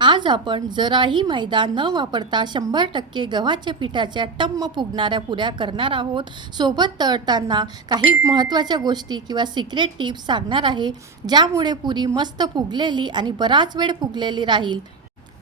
आज आपण जराही मैदा न वापरता 100% गव्हाच्या पिठाच्या टम्म फुगणाऱ्या पुऱ्या करणार आहोत। सोबत तळताना काही महत्त्वाच्या गोष्टी किंवा सिक्रेट टिप्स सांगणार आहे, ज्यामुळे पुरी मस्त फुगलेली आणि बराच वेळ फुगलेली राहील।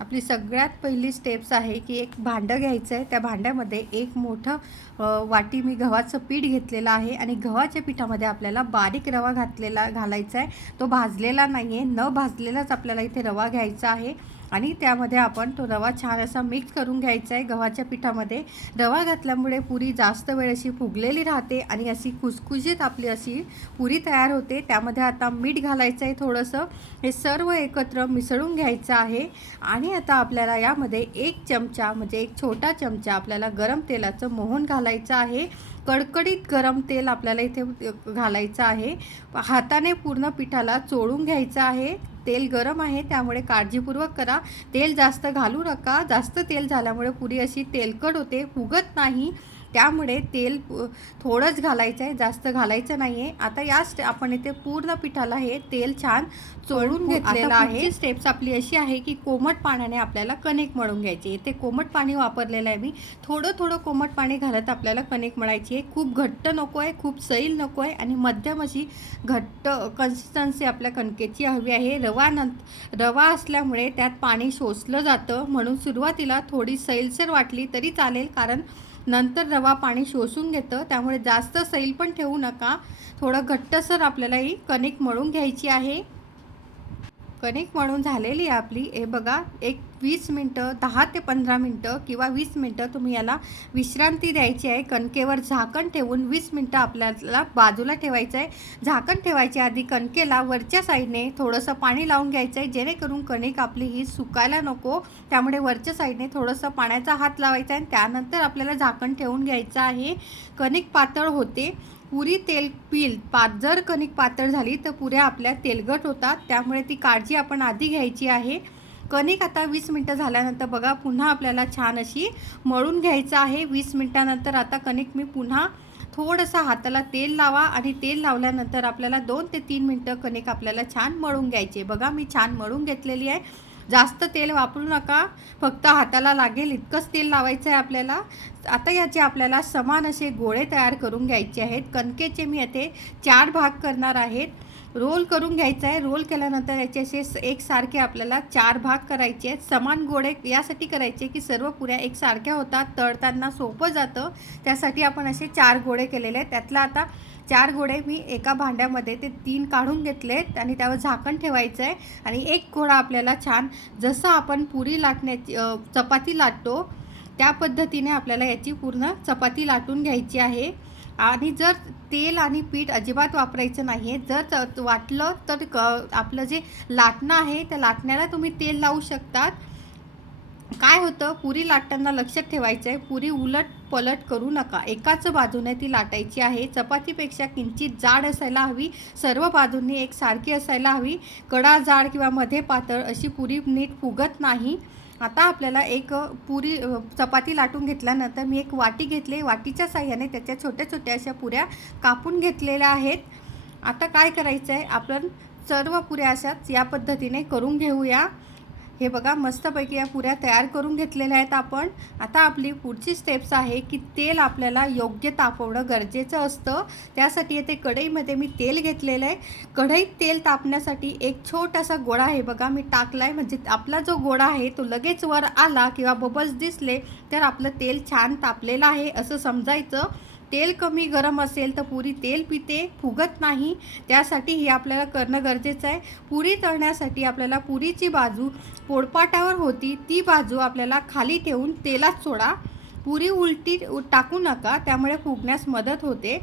आपली सगळ्यात पहिली स्टेप्स आहे की एक भांडं घ्यायचं आहे। त्या भांड्यामध्ये एक मोठं वाटी मी गव्हाचं पीठ घेतलेलं आहे आणि गव्हाच्या पिठामध्ये आपल्याला बारीक रवा घालायचा आहे। तो भाजलेला नाही आहे, न भाजलेलाच आपल्याला इथे रवा घ्यायचा आहे आणि त्यामध्ये आपण तो रवा छान असा मिक्स करून घ्यायचा आहे। गव्हाच्या पिठामध्ये रवा घातल्यामुळे पुरी जास्त वेळ अशी फुगलेली राहते आणि अशी खुसखुशीत आपली अशी पुरी तयार होते। त्यामध्ये आता मीठ घालायचं आहे थोडंसं, हे सर्व एकत्र मिसळून घ्यायचं आहे आणि आता आपल्याला यामध्ये एक चमचा म्हणजे एक छोटा चमचा आपल्याला गरम तेलाचं मोहन घालायचं आहे। कडकडीत गरम तेल आपल्याला इथे घालायचं आहे। हाताने पूर्ण पिठाला चोळून घ्यायचं आहे। तेल गरम आहे त्यामुळे काळजीपूर्वक करा, तेल जास्त घालू नका। जास्त तेल झाल्यामुळे पुरी अशी तेलकट होते, फुगत नाही। त्यामुळे तेल थोडंच घालायचं आहे, जास्त घालायचं नाही आहे। आता आपण इथे पूर्ण पिठाला हे तेल छान चोळून घेतलेलं आहे। स्टेप्स आपली अशी आहे की कोमट पाण्याने आपल्याला कणिक मळून घ्यायची। इथे कोमट पाणी वापरलेलं आहे मी, थोडं थोडं कोमट पाणी घालत आपल्याला कणिक मळायची आहे। खूप घट्ट नको आहे, खूप सैल नको आहे आणि मध्यम अशी घट्ट कन्सिस्टन्सी आपल्या कणकेची हवी आहे। रवा असल्यामुळे त्यात पाणी शोषलं जातं, म्हणून सुरुवातीला थोडी सैलसर वाटली तरी चालेल, कारण नंतर रवा पाणी शोषून घेतं। त्यामुळे जास्त सैल पण ठेवू नका, थोडं घट्टसर आपल्याला ही कणिक मळून घ्यायची आहे। कणिक मळून झालेली आहे आपली, हे बघा। एक 20 मिनटं, 10 ते 15 मिनटं किंवा 20 मिनटं तुम्ही याला विश्रांती द्यायची आहे। कणकेवर झाकण ठेवून 20 मिनटं आपल्याला बाजूला ठेवायचं आहे। झाकण ठेवायच्या आधी कणकेला वरच्या साईडने थोडंसं पाणी लावून घ्यायचं आहे, जेणेकरून कणिक आपली ही सुकायला नको। त्यामुळे वरच्या साईडने थोडंसं पाण्याचा हात लावायचा आहे आणि त्यानंतर आपल्याला झाकण ठेवून घ्यायचं आहे। कणिक पातळ होते, पुरी तेल पिल जर कणिक पातळ झाली तर पुऱ्या आपल्या तेलगट होतात, त्यामुळे ती काळजी आपण आधी घ्यायची आहे। कणिक आता 20 मिनटं झाल्यानंतर बघा पुन्हा आपल्याला छान अशी मळून घ्यायचं आहे। 20 मिनटानंतर आता कणिक मी पुन्हा थोडंसं हाताला तेल लावा आणि तेल लावल्यानंतर आपल्याला 2 ते 3 मिनटं कणिक आपल्याला छान मळून घ्यायची। बघा मी छान मळून घेतलेली आहे। जास्त तेल वापरू नका, फक्त हाताला लागेल इतकंच तेल लावायचं आहे आपल्याला। आता याचे आपल्याला समान असे गोळे तयार करून घ्यायचे आहेत। कणकेचे मी येथे 4 भाग करणार आहेत। रोल करून घ्यायचा आहे। रोल केल्यानंतर याचे असे एकसारखे आपल्याला 4 भाग करायचे आहेत। समान गोळे यासाठी करायचे की सर्व पुऱ्या एकसारख्या होतात, तळताना सोपं जातं, त्यासाठी आपण असे 4 गोळे केलेले आहेत। त्यातला आता 4 गोळे मी एका भांड्यामध्ये ते 3 काढून घेतलेत आणि त्यावर झाकण ठेवायचं आहे आणि एक गोळा आपल्याला छान जसं आपण पुरी लाटण्याची चपाती लाटतो त्या पद्धतीने आपल्याला याची पूर्ण चपाती लाटून घ्यायची आहे। आणि जर तेल आणि पीठ अजिबात वापरायचं नाही आहे। जर वाटलं तर आपलं जे लाटणं आहे त्या लाटण्याला तुम्ही तेल लावू शकतात। काय होतं, पुरी लाटताना लक्षात ठेवायचं आहे, पुरी उलट पलट करू नका, एकाच बाजूने ती लाटायची आहे। चपातीपेक्षा किंचित जाड असायला हवी, सर्व बाजूंनी एकसारखी असायला हवी। कडा जाड किंवा मध्ये पातळ अशी पुरी नीट फुगत नाही। आता आपल्याला एक चपाती लाटून घेतल्यानंतर मी एक वाटी घेतली, वाटीच्या साहाय्याने त्याच्या छोट्या छोट्या अशा पुऱ्या कापून घेतलेल्या आहेत। आता काय करायचं आहे, आपण सर्व पुऱ्या अशाच या पद्धतीने करून घेऊया। हे बघा मस्तपैकी या पुऱ्या तयार करून घेतलेल्या आहेत आपण। आता आपली पुढची स्टेप्स आहे की तेल आपल्याला योग्य तापवणं गरजेचं असतं। त्यासाठी येथे कढईमध्ये मी तेल घेतलेलं आहे। कढईत तेल तापण्यासाठी एक छोटासा गोळा आहे बघा मी टाकला आहे, म्हणजे आपला जो गोळा आहे तो लगेच वर आला किंवा बबल्स दिसले तर आपलं तेल छान तापलेलं आहे असं समजायचं। तेल कमी गरम असेल तर पुरी तेल पिते, फुगत नाही, त्यासाठी हे आपल्याला करणं गरजेचं आहे। पुरी तळण्यासाठी आपल्याला पुरीची बाजू पोळपाटावर होती ती बाजू आपल्याला खाली ठेवून तेलात सोडा। पुरी उलटी टाकू नका, त्यामुळे फुगण्यास मदत होते।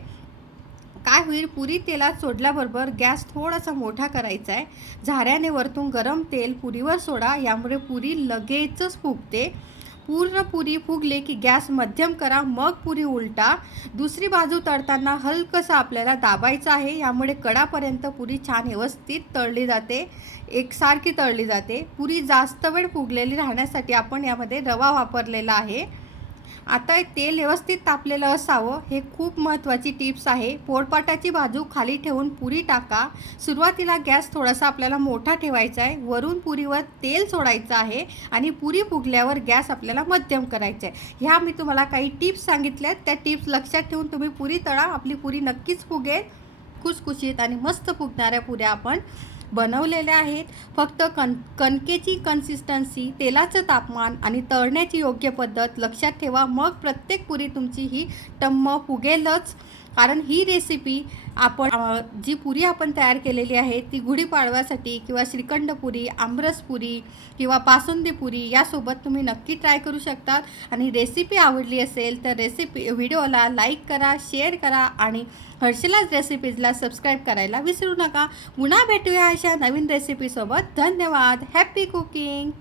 काय होईल, पुरी तेलात सोडल्याबरोबर गॅस थोडासा मोठा करायचा आहे। झाऱ्याने वरतून गरम तेल पुरीवर सोडा, यामुळे पुरी लगेचच फुगते। पूर्ण पुरी फुगले की गॅस मध्यम करा, मग पुरी उलटा। दुसरी बाजू तळताना हलकंसं आपल्याला दाबायचं आहे, यामुळे कडापर्यंत पुरी छान व्यवस्थित तळली जाते, एकसारखी तळली जाते। पुरी जास्त वेळ फुगलेली राहण्यासाठी आपण यामध्ये रवा वापरलेला आहे। आता एक तेल व्यवस्थित तापलेलं असावं, हे खूप महत्त्वाची टिप्स आहे. पोळपाटाची बाजू खाली ठेवून पुरी टाका. सुरुवातीला गॅस थोडासा आपल्याला मोठा ठेवायचा आहे. वरून पुरीवर तेल सोडायचं आहे आणि पुरी फुगल्यावर गॅस आपल्याला मध्यम करायचा आहे. ह्या मी तुम्हाला काही टिप्स सांगितल्यात. त्या टिप्स लक्षात ठेवून तुम्ही पुरी तळा. आपली पुरी नक्कीच फुगेल. खुसखुशीत आणि मस्त फुगणाऱ्या पुऱ्या आपण बनवलेल्या आहेत. फक्त कणकेची कन्सिस्टन्सी, तेलाचं तापमान आणि तळण्याची योग्य पद्धत लक्षात ठेवा. मग प्रत्येक पुरी तुमची ही टम्म फुगेलच. कारण ही रेसिपी आपण जी पुरी आपण तयार केलेली आहे ती गुढीपाडव्यासाठी किंवा श्रीखंड पुरी, आमरस पुरी किंवा बासुंदी पुरी यासोबत तुम्ही नक्की ट्राय करू शकता. आणि रेसिपी आवडली असेल तर व्हिडिओला लाईक करा, शेअर करा आणि हर्षलाज रेसिपीजला सबस्क्राईब करायला विसरू नका. पुन्हा भेटूया अशा नवीन रेसिपीसोबत. धन्यवाद. Happy cooking.